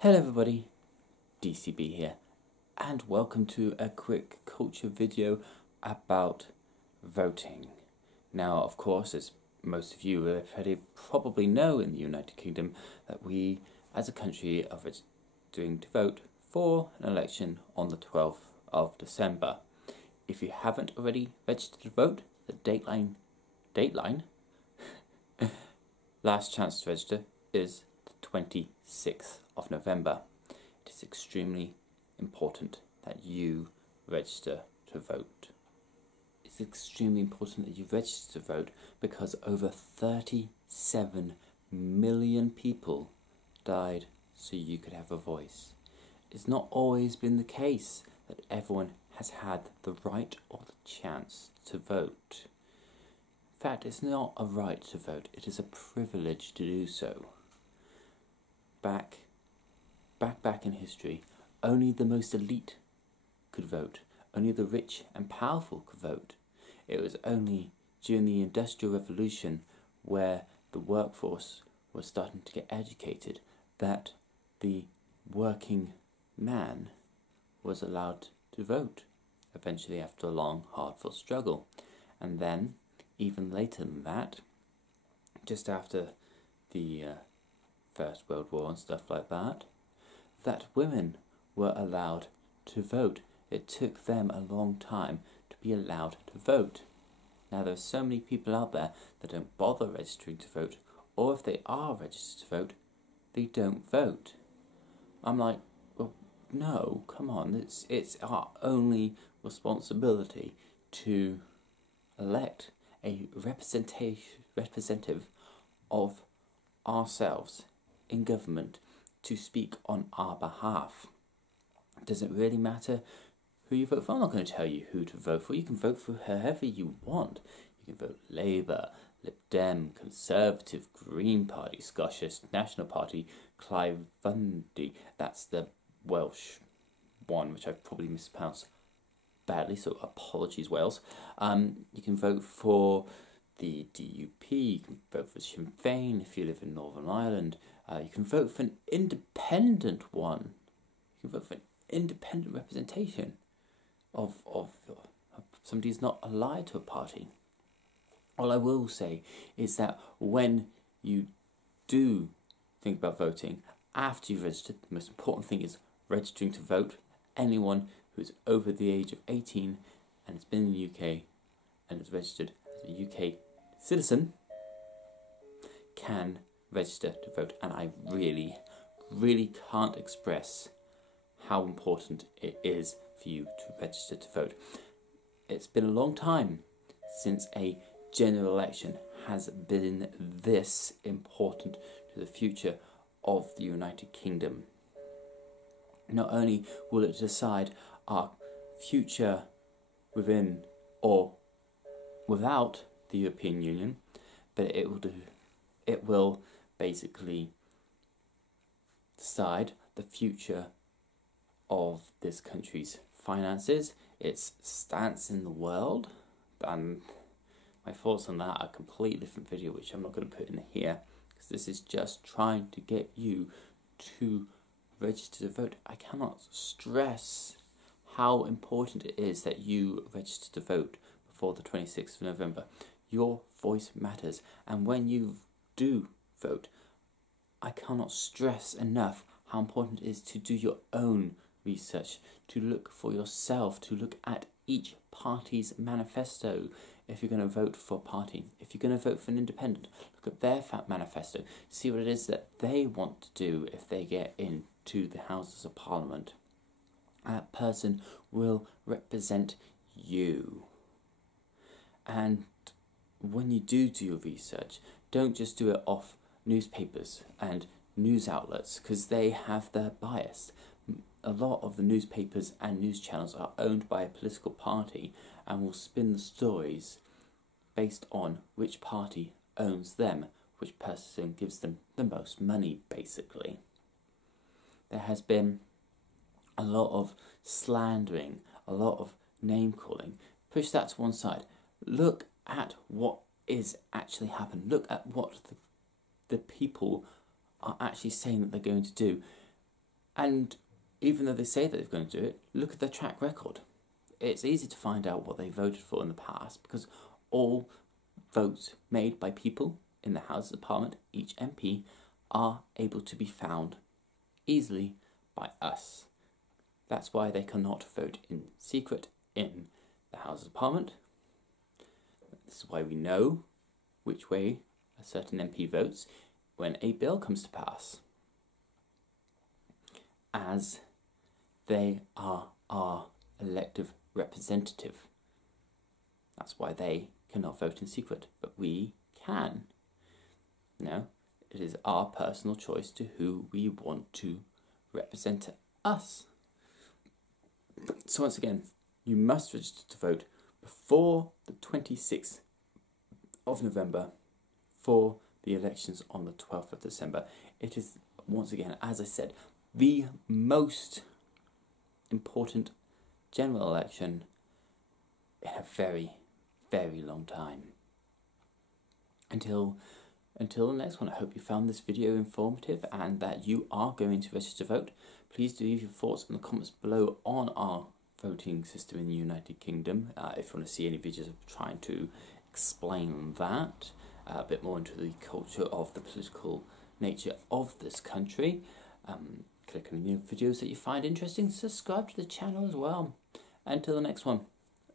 Hello everybody, DCB here, and welcome to a quick culture video about voting. Now, of course, as most of you already probably know in the United Kingdom, that we as a country are doing to vote for an election on the 12th of December. If you haven't already registered to vote, the dateline, last chance to register is the 26th of November. It is extremely important that you register to vote. It's extremely important that you register to vote because over 37 million people died so you could have a voice. It's not always been the case that everyone has had the right or the chance to vote. In fact, it's not a right to vote, it is a privilege to do so. Back in history, only the most elite could vote. Only the rich and powerful could vote. It was only during the Industrial Revolution, where the workforce was starting to get educated, that the working man was allowed to vote, eventually after a long, hard-fought struggle. And then, even later than that, just after the First World War and stuff like that, that women were allowed to vote. It took them a long time to be allowed to vote. Now, there are so many people out there that don't bother registering to vote, or if they are registered to vote, they don't vote. I'm like, well, no, come on, it's our only responsibility to elect a representative of ourselves in government to speak on our behalf. Does it really matter who you vote for? I'm not going to tell you who to vote for. You can vote for whoever you want. You can vote Labour, Lib Dem, Conservative, Green Party, Scottish National Party, Clive Bundy. That's the Welsh one, which I've probably mispronounced badly, so apologies, Wales. You can vote for the DUP, you can vote for Sinn Féin if you live in Northern Ireland. You can vote for an independent one. You can vote for an independent representation of somebody who's not allied to a party. All I will say is that when you do think about voting, after you've registered, the most important thing is registering to vote. Anyone who's over the age of 18 and has been in the UK and is registered as a UK citizen can register to vote, and I really can't express how important it is for you to register to vote. It's been a long time since a general election has been this important to the future of the United Kingdom. Not only will it decide our future within or without the European Union, but it will basically decide the future of this country's finances, its stance in the world, and my thoughts on that are a completely different video, which I'm not going to put in here, because this is just trying to get you to register to vote. I cannot stress how important it is that you register to vote before the 26th of November. Your voice matters, and when you do vote, I cannot stress enough how important it is to do your own research, to look for yourself, to look at each party's manifesto. If you're going to vote for a party, if you're going to vote for an independent, look at their manifesto, see what it is that they want to do if they get into the Houses of Parliament. That person will represent you. And when you do your research, don't just do it off newspapers and news outlets, because they have their bias. A lot of the newspapers and news channels are owned by a political party and will spin the stories based on which party owns them, which person gives them the most money, basically. There has been a lot of slandering, a lot of name-calling. Push that to one side. Look at what is actually happening. Look at what the people are actually saying that they're going to do. And even though they say that they're going to do it, look at their track record. It's easy to find out what they voted for in the past, because all votes made by people in the Houses of Parliament, each MP, are able to be found easily by us. That's why they cannot vote in secret in the Houses of Parliament. This is why we know which way a certain MP votes when a bill comes to pass, as they are our elective representative. That's why they cannot vote in secret, but we can. Now, it is our personal choice to who we want to represent us. So once again, you must register to vote before the 26th of November for the elections on the 12th of December. It is, once again, as I said, the most important general election in a very, very long time. Until the next one, I hope you found this video informative and that you are going to register to vote. Please do leave your thoughts in the comments below on our voting system in the United Kingdom. If you want to see any videos of trying to explain that, a bit more into the culture of the political nature of this country. Click on the videos that you find interesting. Subscribe to the channel as well. Until the next one,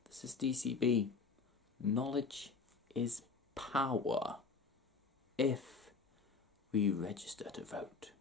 this is DCB. Knowledge is power if we register to vote.